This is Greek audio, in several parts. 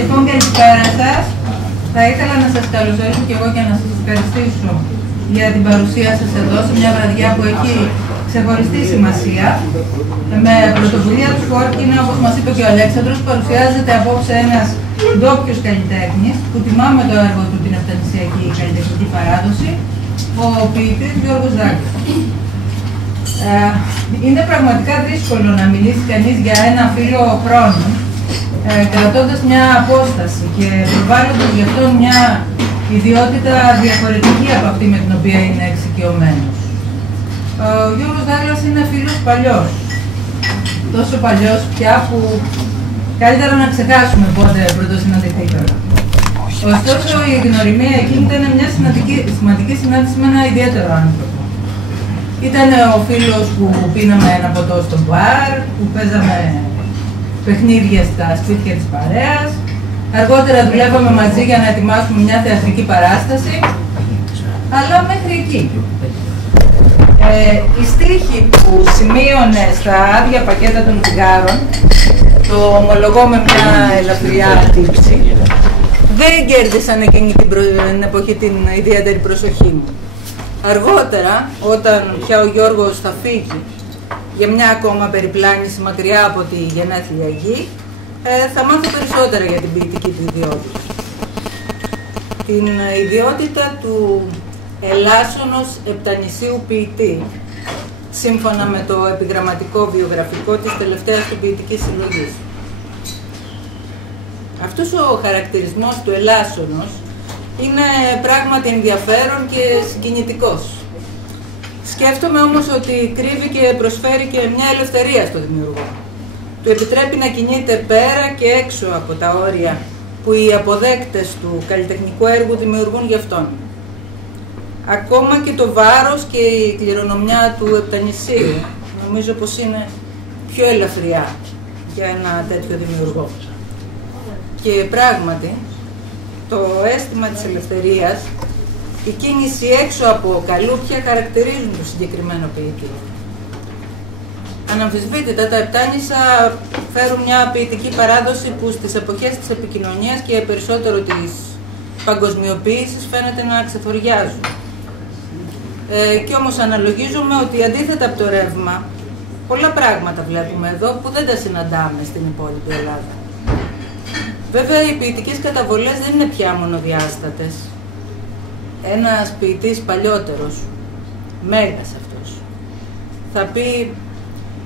Λοιπόν, καλησπέρα σας. Θα ήθελα να σας καλωσορίσω και εγώ και να σας ευχαριστήσω για την παρουσία σας εδώ σε μια βραδιά που έχει ξεχωριστή σημασία. Με πρωτοβουλία του Φόρκινα, όπως μας είπε και ο Αλέξανδρος, παρουσιάζεται απόψε ένας ντόπιος καλλιτέχνης που τιμά με το έργο του την αυτανησιακή καλλιτεχνική παράδοση, ο ποιητής Γιώργος Δάκλας. Είναι πραγματικά δύσκολο να μιλήσει κανείς για ένα φύλλο χρόνου, κρατώντας μια απόσταση και προβάλλοντας γι' αυτό μια ιδιότητα διαφορετική από αυτή με την οποία είναι εξοικειωμένος. Ο Γιώργος Δάκλας είναι φίλος παλιός, τόσο παλιός πια που καλύτερα να ξεχάσουμε πότε πρωτοσυναντηθήκαμε. Ωστόσο, η γνωριμία εκείνη ήταν μια σημαντική συνάντηση με ένα ιδιαίτερο άνθρωπο. Ήταν ο φίλος που πίναμε ένα ποτό στο μπαρ, που παίζαμε παιχνίδια στα σπίτια της παρέας. Αργότερα δουλεύαμε μαζί για να ετοιμάσουμε μια θεατρική παράσταση, αλλά μέχρι εκεί. Οι στίχοι που σημείωνε στα άδεια πακέτα των τσιγάρων, το ομολογώ με μια ελαφριά τύψη, δεν κέρδισαν εκείνη την εποχή την ιδιαίτερη προσοχή μου. Αργότερα, όταν πια ο Γιώργος θα φύγει για μια ακόμα περιπλάνηση μακριά από τη γενέθλια γη, θα μάθω περισσότερα για την ποιητική του ιδιότητα. Την ιδιότητα του ελάσσονος επτανησίου ποιητή, σύμφωνα με το επιγραμματικό βιογραφικό της τελευταίας του ποιητικής συλλογής. Αυτός ο χαρακτηρισμός του ελάσσονος είναι πράγματι ενδιαφέρον και συγκινητικός. Σκέφτομαι όμως ότι κρύβει και προσφέρει και μια ελευθερία στο δημιουργό. Του επιτρέπει να κινείται πέρα και έξω από τα όρια που οι αποδέκτες του καλλιτεχνικού έργου δημιουργούν γι' αυτόν. Ακόμα και το βάρος και η κληρονομιά του επτανησίου νομίζω πως είναι πιο ελαφριά για ένα τέτοιο δημιουργό. Και πράγματι, το αίσθημα της ελευθερίας, η κίνηση έξω από καλούπια χαρακτηρίζουν το συγκεκριμένο ποιητή. Αναμφισβήτητα, τα επτάνησα φέρουν μια ποιητική παράδοση που στις εποχές της επικοινωνίας και περισσότερο της παγκοσμιοποίησης φαίνεται να ξεφοριάζουν. Κι όμως αναλογίζουμε ότι αντίθετα από το ρεύμα, πολλά πράγματα βλέπουμε εδώ που δεν τα συναντάμε στην υπόλοιπη Ελλάδα. Βέβαια, οι ποιητικές καταβολές δεν είναι πια μονοδιάστατες. Ένας ποιητής παλιότερος, μέγας αυτός, θα πει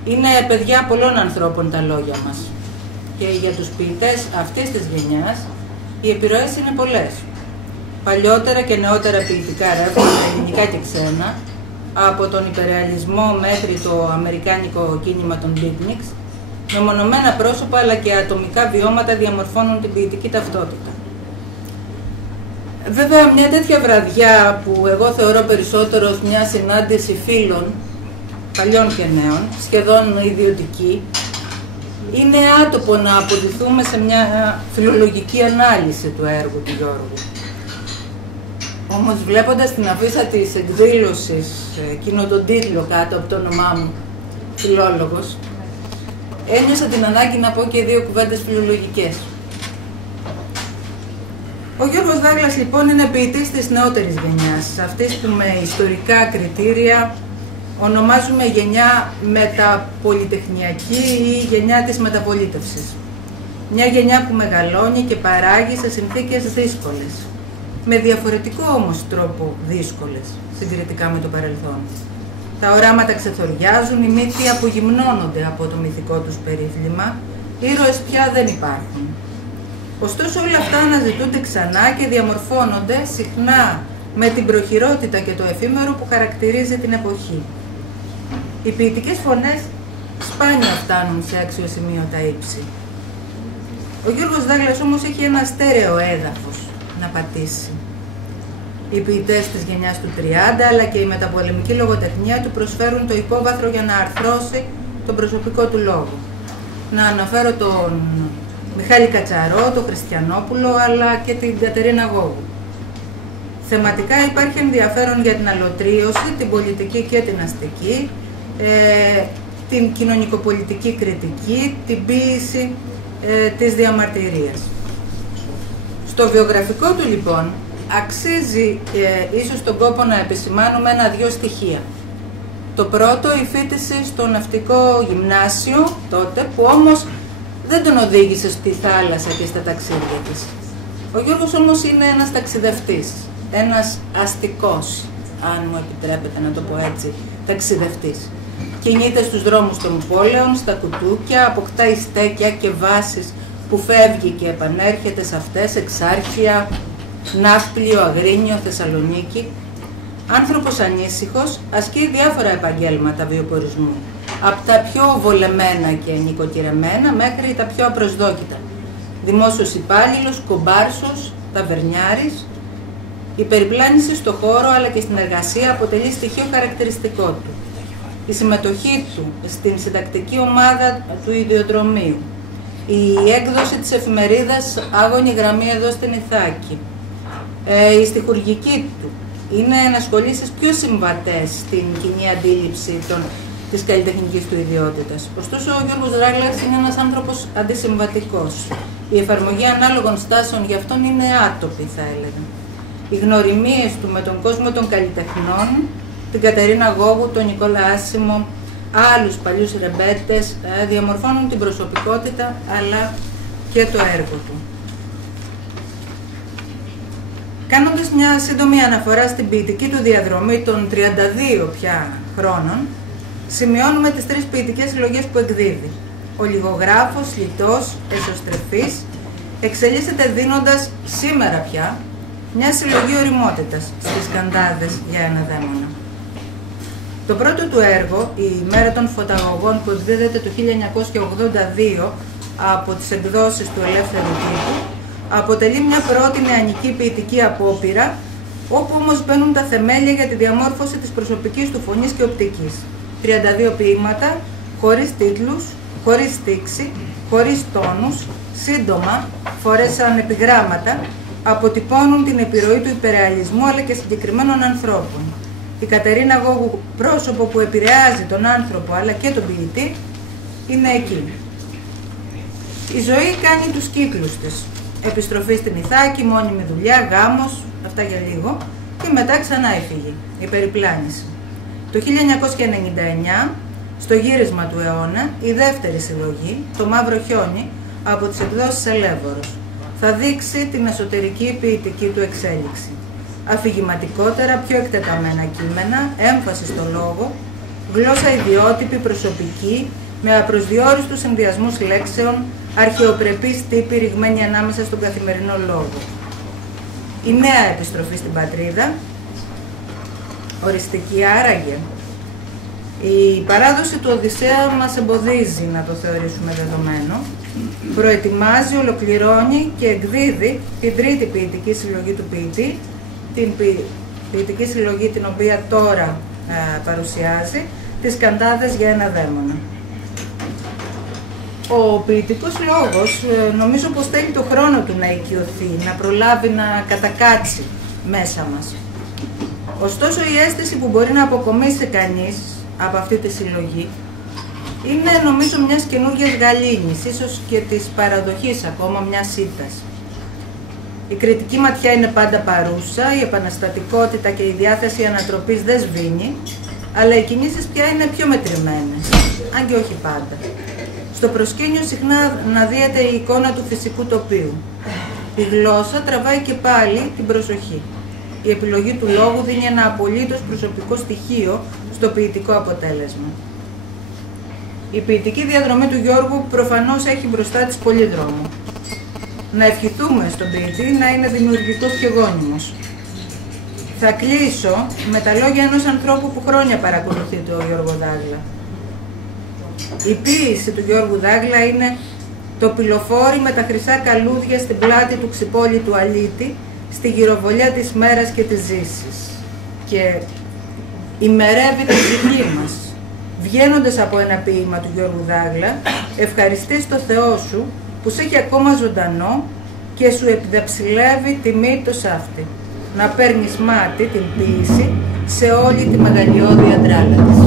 είναι παιδιά πολλών ανθρώπων τα λόγια μας. Και για τους ποιητές αυτής της γενιάς οι επιρροές είναι πολλές. Παλιότερα και νεότερα ποιητικά ρεύματα, ελληνικά και ξένα, από τον υπερεαλισμό μέχρι το αμερικάνικο κίνημα των beatniks, μεμονωμένα πρόσωπα αλλά και ατομικά βιώματα διαμορφώνουν την ποιητική ταυτότητα. Βέβαια, μια τέτοια βραδιά που εγώ θεωρώ περισσότερο ως μια συνάντηση φίλων, παλιών και νέων, σχεδόν ιδιωτική, είναι άτοπο να αποδηθούμε σε μια φιλολογική ανάλυση του έργου του Γιώργου. Όμως βλέποντας την αφίσα της εκδήλωσης, εκείνο τον τίτλο κάτω από το όνομά μου, φιλόλογος, ένιωσα την ανάγκη να πω και δύο κουβέντες φιλολογικές. Ο Γιώργος Δάκλας λοιπόν είναι ποιητής της νεότερης γενιάς, αυτής που με ιστορικά κριτήρια ονομάζουμε γενιά μεταπολιτεχνιακή ή γενιά της μεταπολίτευσης. Μια γενιά που μεγαλώνει και παράγει σε συνθήκες δύσκολες, με διαφορετικό όμως τρόπο δύσκολες συγκριτικά με το παρελθόν. Τα οράματα ξεθοριάζουν, οι μύθοι απογυμνώνονται από το μυθικό τους περίφλημα, ήρωες πια δεν υπάρχουν. Ωστόσο όλα αυτά αναζητούνται ξανά και διαμορφώνονται συχνά με την προχειρότητα και το εφήμερο που χαρακτηρίζει την εποχή. Οι ποιητικές φωνές σπάνια φτάνουν σε αξιοσημείωτα ύψη. Ο Γιώργος Δάκλας όμως έχει ένα στέρεο έδαφος να πατήσει. Οι ποιητές της γενιάς του 30 αλλά και η μεταπολεμική λογοτεχνία του προσφέρουν το υπόβαθρο για να αρθρώσει τον προσωπικό του λόγο. Να αναφέρω τον Μιχάλη Κατσαρό, τον Χριστιανόπουλο αλλά και την Κατερίνα Γόγου. Θεματικά υπάρχει ενδιαφέρον για την αλωτρίωση, την πολιτική και την αστική, την κοινωνικοπολιτική κριτική, την ποίηση της διαμαρτυρίας. Στο βιογραφικό του λοιπόν αξίζει ίσως τον κόπο να επισημάνουμε ένα-δυο στοιχεία. Το πρώτο, η φοιτηση στο ναυτικό γυμνάσιο τότε, που όμως δεν τον οδήγησε στη θάλασσα και στα ταξίδια της. Ο Γιώργος όμως είναι ένας ταξιδευτής, ένας αστικός, αν μου επιτρέπετε να το πω έτσι, ταξιδευτής. Κινείται στους δρόμους των πόλεων, στα κουτούκια, αποκτάει στέκια και βάσεις που φεύγει και επανέρχεται σε αυτές, Εξάρχεια, Ναύπλιο, Αγρίνιο, Θεσσαλονίκη. Άνθρωπος ανήσυχος, ασκεί διάφορα επαγγέλματα βιοπορισμού, από τα πιο βολεμένα και νοικοκυρεμένα μέχρι τα πιο απροσδόκητα. Δημόσιος υπάλληλος, κομπάρσος, ταβερνιάρης. Η περιπλάνηση στο χώρο αλλά και στην εργασία αποτελεί στοιχείο χαρακτηριστικό του. Η συμμετοχή του στην συντακτική ομάδα του Ιδιοδρομίου, η έκδοση της εφημερίδας Άγωνη Γραμμή εδώ στην Ιθάκη, η στιχουργική του, είναι ενασχολήσεις πιο συμβατές στην κοινή αντίληψη της καλλιτεχνικής του ιδιότητας. Ωστόσο, ο Γιώργος Δράγλας είναι ένας άνθρωπος αντισυμβατικός. Η εφαρμογή ανάλογων στάσεων για αυτόν είναι άτοπη, θα έλεγα. Οι γνωριμίες του με τον κόσμο των καλλιτεχνών, την Κατερίνα Γόγου, τον Νικόλα Άσιμο, άλλους παλιούς ρεμπέτες, διαμορφώνουν την προσωπικότητα αλλά και το έργο του. Κάνοντας μια σύντομη αναφορά στην ποιητική του διαδρομή των 32 πια χρόνων, σημειώνουμε τις τρεις ποιητικές συλλογές που εκδίδει. Ο λιγογράφος, λιτός, εσωστρεφής, εξελίσσεται δίνοντας σήμερα πια μια συλλογή ωριμότητας στις Σκαντάδες για ένα δαίμονα. Το πρώτο του έργο, η Μέρα των Φωταγωγών, που εκδίδεται το 1982 από τις εκδόσεις του Ελεύθερου Τύπου, αποτελεί μια πρώτη νεανική ποιητική απόπειρα, όπου όμως μπαίνουν τα θεμέλια για τη διαμόρφωση της προσωπικής του φωνής και οπτικής. 32 ποίηματα, χωρίς τίτλους, χωρίς στίξη, χωρίς τόνους, σύντομα, φορές σαν επιγράμματα, αποτυπώνουν την επιρροή του υπερρεαλισμού αλλά και συγκεκριμένων ανθρώπων. Η Κατερίνα Γόγου, πρόσωπο που επηρεάζει τον άνθρωπο αλλά και τον ποιητή, είναι εκεί. Η ζωή κάνει τους κύκλους της. Επιστροφή στην Ιθάκη, μόνιμη δουλειά, γάμος, αυτά για λίγο, και μετά ξανά έφυγε, η περιπλάνηση. Το 1999, στο γύρισμα του αιώνα, η δεύτερη συλλογή, το Μαύρο Χιόνι, από τις εκδόσεις Ελεύωρος, θα δείξει την εσωτερική ποιητική του εξέλιξη. Αφηγηματικότερα, πιο εκτεταμένα κείμενα, έμφαση στο λόγο, γλώσσα ιδιότυπη, προσωπική, με απροσδιόριστους συνδυασμούς λέξεων, αρχαιοπρεπείς τύποι ρηγμένοι ανάμεσα στον καθημερινό λόγο. Η νέα επιστροφή στην πατρίδα, οριστική άραγε. Η παράδοση του Οδυσσέα μας εμποδίζει να το θεωρήσουμε δεδομένο. Προετοιμάζει, ολοκληρώνει και εκδίδει την τρίτη ποιητική συλλογή του ποιητή, την ποιητική συλλογή την οποία τώρα παρουσιάζει, τις Σκαντάδες για ένα δαίμονα. Ο ποιητικός λόγος νομίζω πως θέλει το χρόνο του να οικειωθεί, να προλάβει να κατακάτσει μέσα μας. Ωστόσο η αίσθηση που μπορεί να αποκομίσει κανείς από αυτή τη συλλογή είναι νομίζω μιας καινούργιας γαλήνης, ίσως και της παραδοχής ακόμα μιας ήττας. Η κριτική ματιά είναι πάντα παρούσα, η επαναστατικότητα και η διάθεση ανατροπής δεν σβήνει, αλλά οι κινήσεις πια είναι πιο μετρημένες, αν και όχι πάντα. Στο προσκήνιο συχνά αναδύεται η εικόνα του φυσικού τοπίου. Η γλώσσα τραβάει και πάλι την προσοχή. Η επιλογή του λόγου δίνει ένα απολύτως προσωπικό στοιχείο στο ποιητικό αποτέλεσμα. Η ποιητική διαδρομή του Γιώργου προφανώς έχει μπροστά της πολύ δρόμο. Να ευχηθούμε στον ποιητή να είναι δημιουργικός και γόνιμος. Θα κλείσω με τα λόγια ενός ανθρώπου που χρόνια παρακολουθεί τον Γιώργο Δάγλα. Η ποίηση του Γιώργου Δάγλα είναι το πυλοφόρι με τα χρυσά καλούδια στην πλάτη του ξυπόλυτου αλήτη, στη γυροβολιά της μέρας και της ζήσης. Και ημερεύει την ψυχή μας. Βγαίνοντας από ένα ποίημα του Γιώργου Δάγλα, ευχαριστείς το Θεό σου που σε έχει ακόμα ζωντανό και σου επιδαψιλεύει τιμή το σάφτη. Να παίρνεις μάτι την ποίηση σε όλη τη μεγαλειώδη αντράλα της.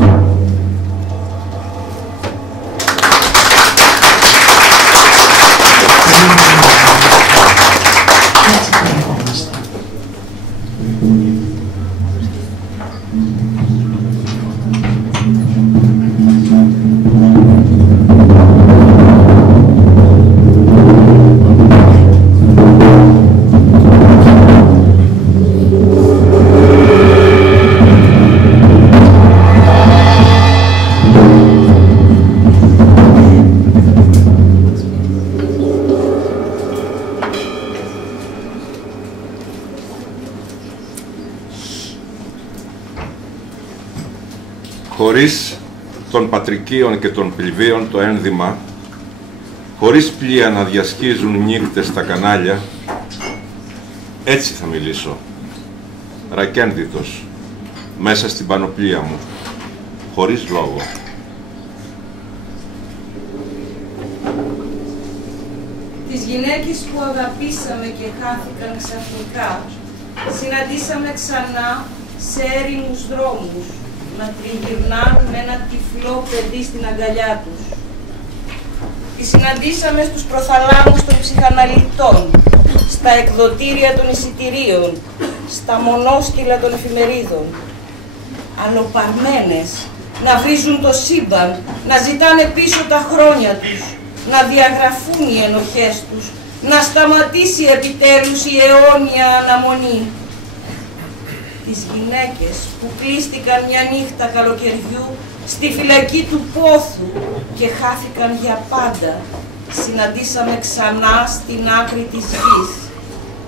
Χωρίς των πατρικίων και των πληβίων το ένδυμα, χωρίς πλοία να διασχίζουν νύχτες στα κανάλια, έτσι θα μιλήσω, ρακένδυτος, μέσα στην πανοπλία μου, χωρίς λόγο. Τις γυναίκες που αγαπήσαμε και χάθηκαν ξαφνικά, συναντήσαμε ξανά σε έρημους δρόμους, να τριγυρνάν με ένα τυφλό παιδί στην αγκαλιά τους. Τις συναντήσαμε στους προθαλάμους των ψυχαναλυτών, στα εκδοτήρια των εισιτηρίων, στα μονόσκυλα των εφημερίδων. Αλλοπαρμένες, να βρίζουν το σύμπαν, να ζητάνε πίσω τα χρόνια τους, να διαγραφούν οι ενοχές τους, να σταματήσει επιτέλους η αιώνια αναμονή. Τις γυναίκες που κλείστηκαν μια νύχτα καλοκαιριού στη φυλακή του πόθου και χάθηκαν για πάντα, συναντήσαμε ξανά στην άκρη της γης,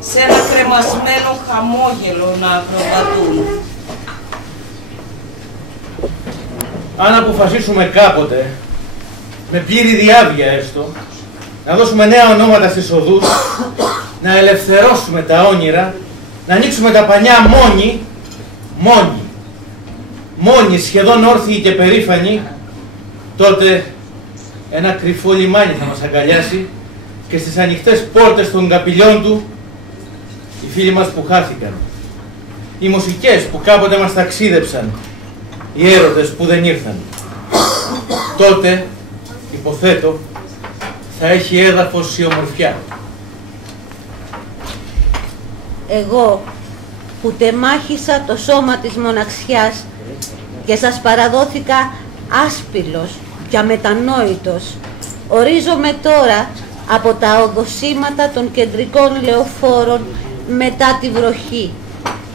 σε ένα κρεμασμένο χαμόγελο να ακροβατούν. Αν αποφασίσουμε κάποτε, με πλήρη διάβια έστω, να δώσουμε νέα ονόματα στις οδούς, να ελευθερώσουμε τα όνειρα, να ανοίξουμε τα πανιά μόνοι, σχεδόν όρθιοι και περήφανοι, τότε ένα κρυφό λιμάνι θα μας αγκαλιάσει και στις ανοιχτές πόρτες των καπηλιών του οι φίλοι μας που χάθηκαν, οι μουσικές που κάποτε μας ταξίδεψαν, οι έρωτες που δεν ήρθαν. Τότε, υποθέτω, θα έχει έδαφος η ομορφιά. Εγώ που τεμάχισα το σώμα της μοναξιάς και σας παραδόθηκα άσπυλος και αμετανόητος, ορίζομαι τώρα από τα οδοσήματα των κεντρικών λεωφόρων μετά τη βροχή,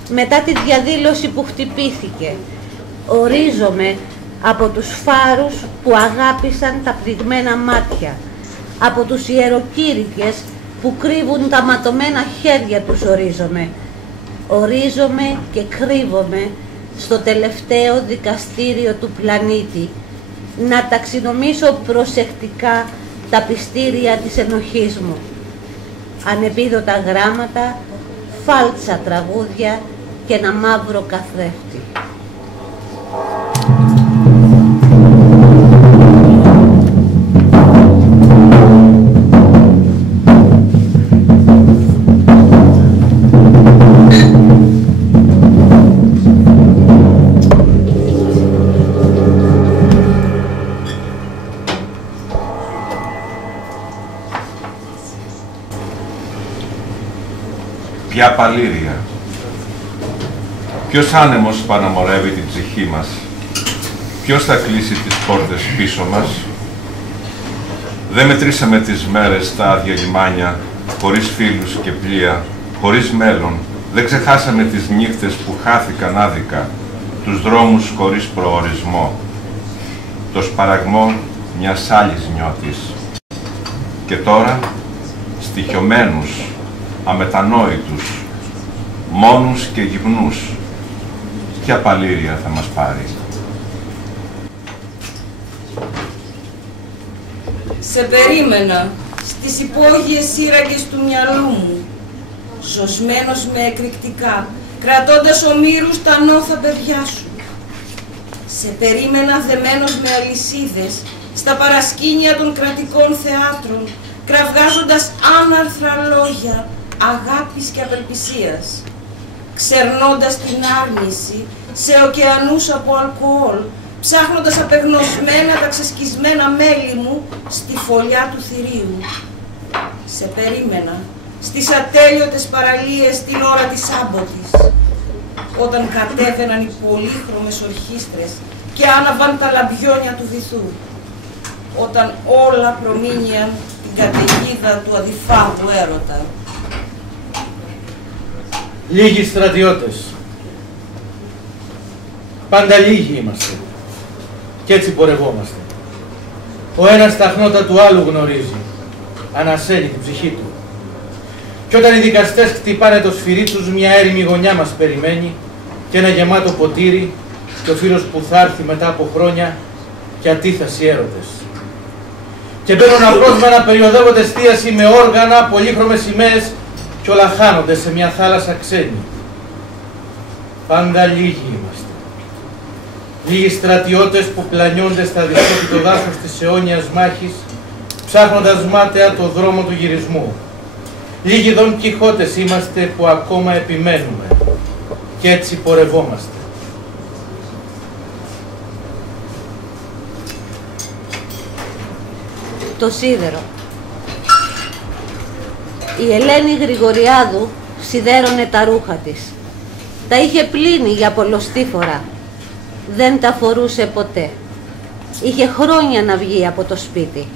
μετά τη διαδήλωση που χτυπήθηκε. Ορίζομαι από τους φάρους που αγάπησαν τα πληγμένα μάτια, από τους ιεροκήρυκες που κρύβουν τα ματωμένα χέρια τους ορίζομαι. Ορίζομαι και κρύβομαι στο τελευταίο δικαστήριο του πλανήτη, να ταξινομήσω προσεκτικά τα πιστήρια της ενοχής μου. Ανεπίδοτα γράμματα, φάλτσα τραγούδια και ένα μαύρο καθρέφτη. Ποια παλήρια, ποιος άνεμος παναμορεύει την ψυχή μας, ποιος θα κλείσει τις πόρτες πίσω μας. Δεν μετρήσαμε τις μέρες στα άδεια λιμάνια, χωρίς φίλους και πλοία, χωρίς μέλλον. Δεν ξεχάσαμε τις νύχτες που χάθηκαν άδικα, τους δρόμους χωρίς προορισμό, το σπαραγμό μιας άλλης νιώτης. Και τώρα, στοιχειωμένους, αμετανόητους, μόνους και γυμνούς, ποια παλήρια θα μας πάρει. Σε περίμενα στις υπόγειες σύραγγες του μυαλού μου, σωσμένος με εκρηκτικά, κρατώντας ομήρους τα νόθα παιδιά σου. Σε περίμενα δεμένος με αλυσίδες στα παρασκήνια των κρατικών θεάτρων, κραυγάζοντας άναρθρα λόγια αγάπης και απελπισίας, ξερνώντας την άρνηση σε ωκεανούς από αλκοόλ, ψάχνοντας απεγνωσμένα τα ξεσκισμένα μέλη μου στη φωλιά του θηρίου. Σε περίμενα στις ατέλειωτες παραλίες την ώρα της άμποτης, όταν κατέβαιναν οι πολύχρωμες ορχήστρες και άναβαν τα λαμπιόνια του βυθού, όταν όλα προμήνυαν την καταιγίδα του αδιφάγου έρωτα. Λίγοι στρατιώτες. Πάντα λίγοι είμαστε. Κι έτσι πορευόμαστε. Ο ένας τα χνότα του άλλου γνωρίζει. Ανασένει την ψυχή του. Κι όταν οι δικαστές χτυπάνε το σφυρί τους, μια έρημη γωνιά μας περιμένει και ένα γεμάτο ποτήρι και ο φίλος που θα έρθει μετά από χρόνια και αντίθαση έρωτες. Και μπαίνουν απλώς με ένα περιοδεύοντα εστίαση με όργανα, πολύχρωμες σημαίες και όλα χάνονται σε μια θάλασσα ξένη. Πάντα λίγοι είμαστε. Λίγοι στρατιώτες που πλανιώνται στα δυσόπιτο δάσος της αιώνιας μάχης, ψάχνοντας μάταια το δρόμο του γυρισμού. Λίγοι Δον Κιχώτες είμαστε που ακόμα επιμένουμε και έτσι πορευόμαστε. Το σίδερο. Η Ελένη Γρηγοριάδου σιδέρωνε τα ρούχα της. Τα είχε πλύνει για πολλοστή φορά. Δεν τα φορούσε ποτέ. Είχε χρόνια να βγει από το σπίτι.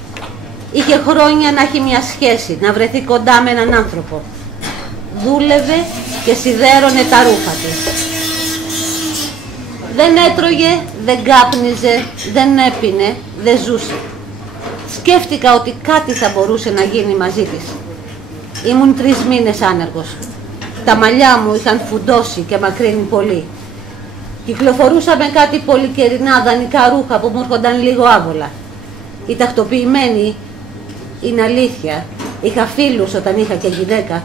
Είχε χρόνια να έχει μια σχέση, να βρεθεί κοντά με έναν άνθρωπο. Δούλευε και σιδέρωνε τα ρούχα της. Δεν έτρωγε, δεν κάπνιζε, δεν έπινε, δεν ζούσε. Σκέφτηκα ότι κάτι θα μπορούσε να γίνει μαζί της. Ήμουν 3 μήνες άνεργος. Τα μαλλιά μου είχαν φουντώσει και μακρύνει πολύ. Κυκλοφορούσα με κάτι πολυκαιρινά δανεικά ρούχα που μου έρχονταν λίγο άβολα. Οι τακτοποιημένοι, είναι αλήθεια, είχα φίλους όταν είχα και γυναίκα,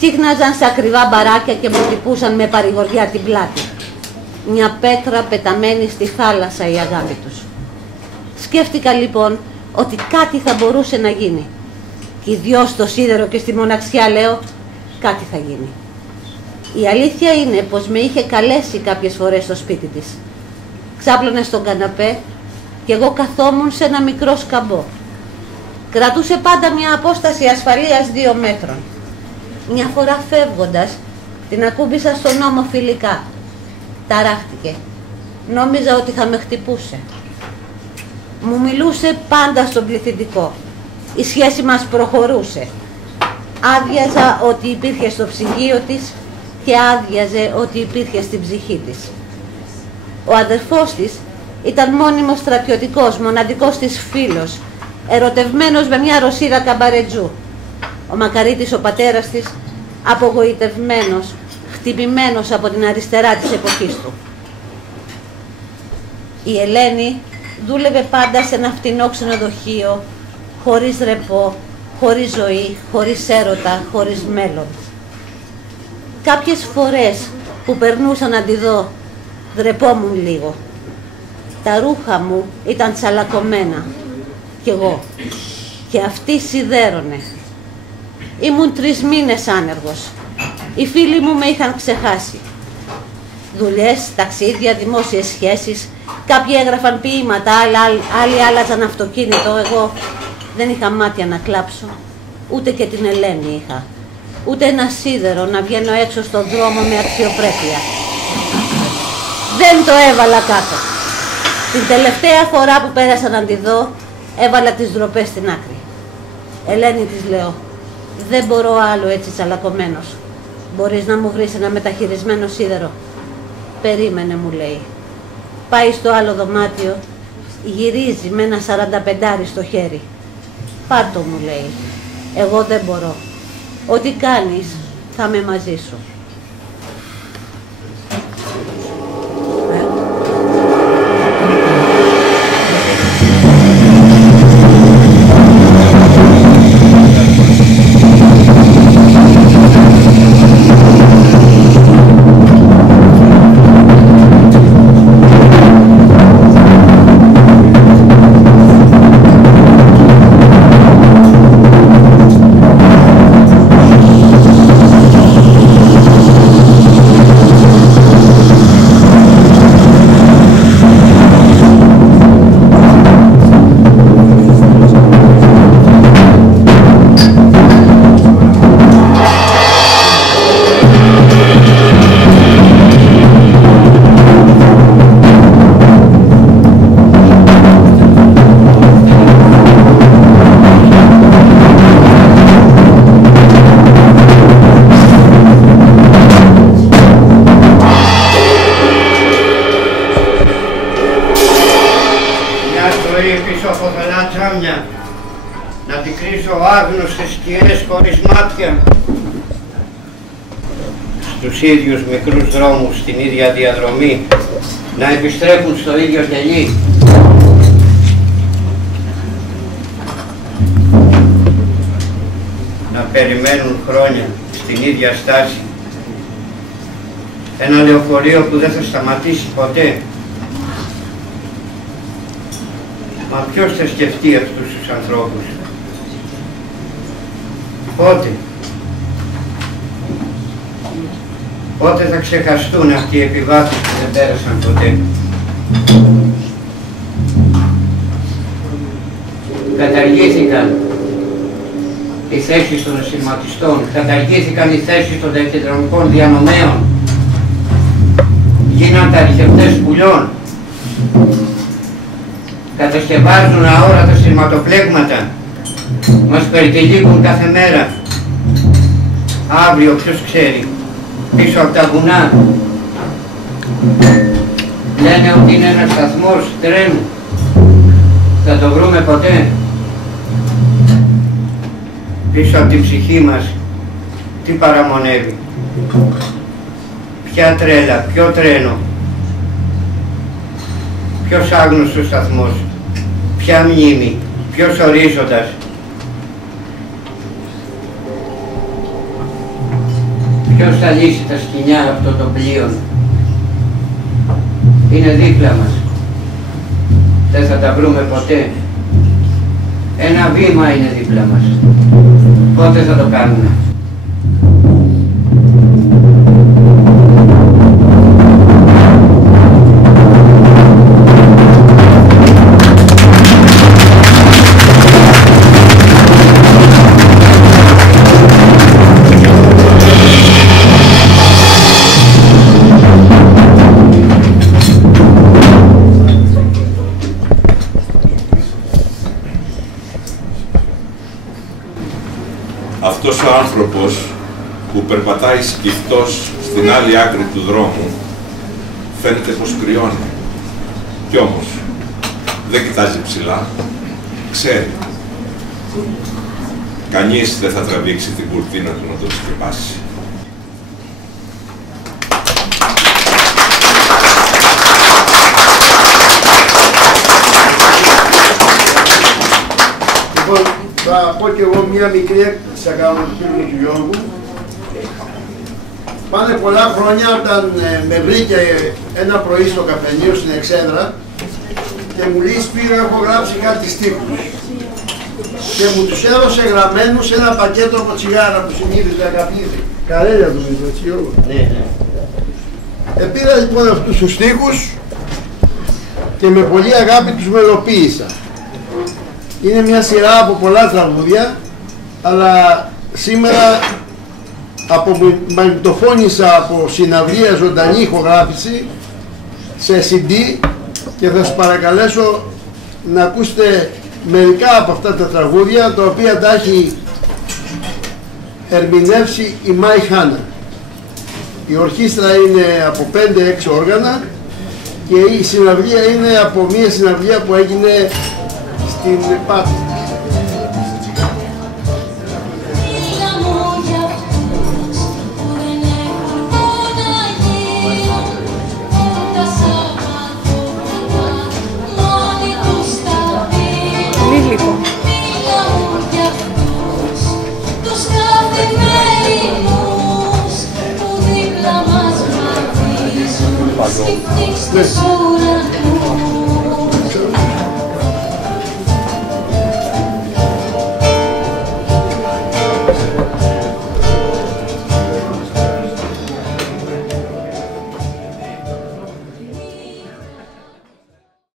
σύχναζαν σε ακριβά μπαράκια και μου χτυπούσαν με παρηγοριά την πλάτη. Μια πέτρα πεταμένη στη θάλασσα η αγάπη τους. Σκέφτηκα λοιπόν ότι κάτι θα μπορούσε να γίνει. Και οι δυο στο σίδερο και στη μοναξιά λέω, κάτι θα γίνει. Η αλήθεια είναι πως με είχε καλέσει κάποιες φορές στο σπίτι της. Ξάπλωνε στον καναπέ και εγώ καθόμουν σε ένα μικρό σκαμπό. Κρατούσε πάντα μια απόσταση ασφαλείας 2 μέτρων. Μια φορά φεύγοντας, την ακούμπησα στον ώμο φιλικά. Ταράχτηκε. Νόμιζα ότι θα με χτυπούσε. Μου μιλούσε πάντα στον πληθυντικό. Η σχέση μας προχωρούσε. Άδειαζα ότι υπήρχε στο ψυγείο της και άδειαζε ότι υπήρχε στην ψυχή της. Ο αδερφός της ήταν μόνιμος στρατιωτικός, μοναδικός της φίλος, ερωτευμένος με μια Ρωσίδα καμπαρετζού. Ο Μακαρίτης, ο πατέρας της, απογοητευμένος, χτυπημένος από την αριστερά της εποχής του. Η Ελένη δούλευε πάντα σε ένα φτηνό ξενοδοχείο, χωρίς ρεπό, χωρίς ζωή, χωρίς έρωτα, χωρίς μέλλον. Κάποιες φορές που περνούσα να τη δω, ντρεπόμουν λίγο. Τα ρούχα μου ήταν τσαλακωμένα, κι εγώ. Και αυτή σιδέρωνε. Ήμουν 3 μήνες άνεργος. Οι φίλοι μου με είχαν ξεχάσει. Δουλειές, ταξίδια, δημόσιες σχέσεις. Κάποιοι έγραφαν ποίηματα, άλλοι άλλαζαν αυτοκίνητο. Εγώ δεν είχα μάτια να κλάψω. Ούτε και την Ελένη είχα. Ούτε ένα σίδερο να βγαίνω έξω στον δρόμο με αξιοπρέπεια. Δεν το έβαλα κάτω. Την τελευταία φορά που πέρασα να τη δω, έβαλα τις ντροπές στην άκρη. Ελένη, της λέω, δεν μπορώ άλλο έτσι τσαλακωμένος. Μπορείς να μου βρεις ένα μεταχειρισμένο σίδερο? Περίμενε, μου λέει. Πάει στο άλλο δωμάτιο, γυρίζει με ένα 45 στο χέρι. Πάρτο, μου λέει. Εγώ δεν μπορώ. Ό,τι κάνεις, θα είμαι μαζί σου. Να την κρίσω άγνωστες σκιές χωρίς μάτια. Στους ίδιους μικρούς δρόμους, στην ίδια διαδρομή, να επιστρέφουν στο ίδιο κελί. Να περιμένουν χρόνια στην ίδια στάση. Ένα λεωφορείο που δεν θα σταματήσει ποτέ. Μα ποιος θα σκεφτεί αυτούς τους ανθρώπους? Πότε θα ξεχαστούν αυτοί οι επιβάτες που δεν πέρασαν ποτέ? Καταργήθηκαν οι θέσεις των ασυρματιστών, καταργήθηκαν οι θέσεις των ταχυδρομικών διανομέων, γίναν τα ρηχευτές πουλιών, κατασκευάζουν αόρατα σειρματοπλέγματα, μας περιτυλίγουν κάθε μέρα. Αύριο ποιος ξέρει, πίσω από τα βουνά λένε ότι είναι ένας σταθμός τρένου, θα το βρούμε ποτέ? Πίσω από την ψυχή μας τι παραμονεύει? Ποια τρέλα, ποιο τρένο, ποιος άγνωστος σταθμός, ποια μνήμη, ποιος ορίζοντας? Ποιος θα λύσει τα σκοινιά αυτών των πλοίων? Είναι δίπλα μας, δεν θα τα βρούμε ποτέ. Ένα βήμα είναι δίπλα μας. Πότε θα το κάνουμε? Αυτός ο άνθρωπος που περπατάει σκυφτός στην άλλη άκρη του δρόμου φαίνεται πως κρυώνει. Κι όμως δεν κοιτάζει ψηλά, ξέρει. Κανείς δεν θα τραβήξει την κουρτίνα του να το σκεπάσει. Θα πω και εγώ μία μικρή έκπληξη θα κάνω του φίλου του Γιώργου. Πάνε πολλά χρόνια όταν με βρήκε ένα πρωί στο καφενείο στην Εξέδρα και μου λέει Σπύρο, έχω γράψει κάτι στίχους. Και μου τους έδωσε γραμμένους ένα πακέτο από τσιγάρα που συνήθιζε αγαπητοί. Καρέλια του μισό, έτσι Γιώργο. Ναι. Πήρα λοιπόν αυτούς τους στίχους και με πολύ αγάπη τους μελοποίησα. Είναι μια σειρά από πολλά τραγούδια, αλλά σήμερα μαγνητοφώνησα από συναυλία ζωντανή ηχογράφηση σε CD και θα σας παρακαλέσω να ακούσετε μερικά από αυτά τα τραγούδια, τα οποία τα έχει ερμηνεύσει η Μάη Χάνα. Η ορχήστρα είναι από 5-6 όργανα και η συναυλία είναι από μια συναυλία που έγινε στην Πάτρα. Yes.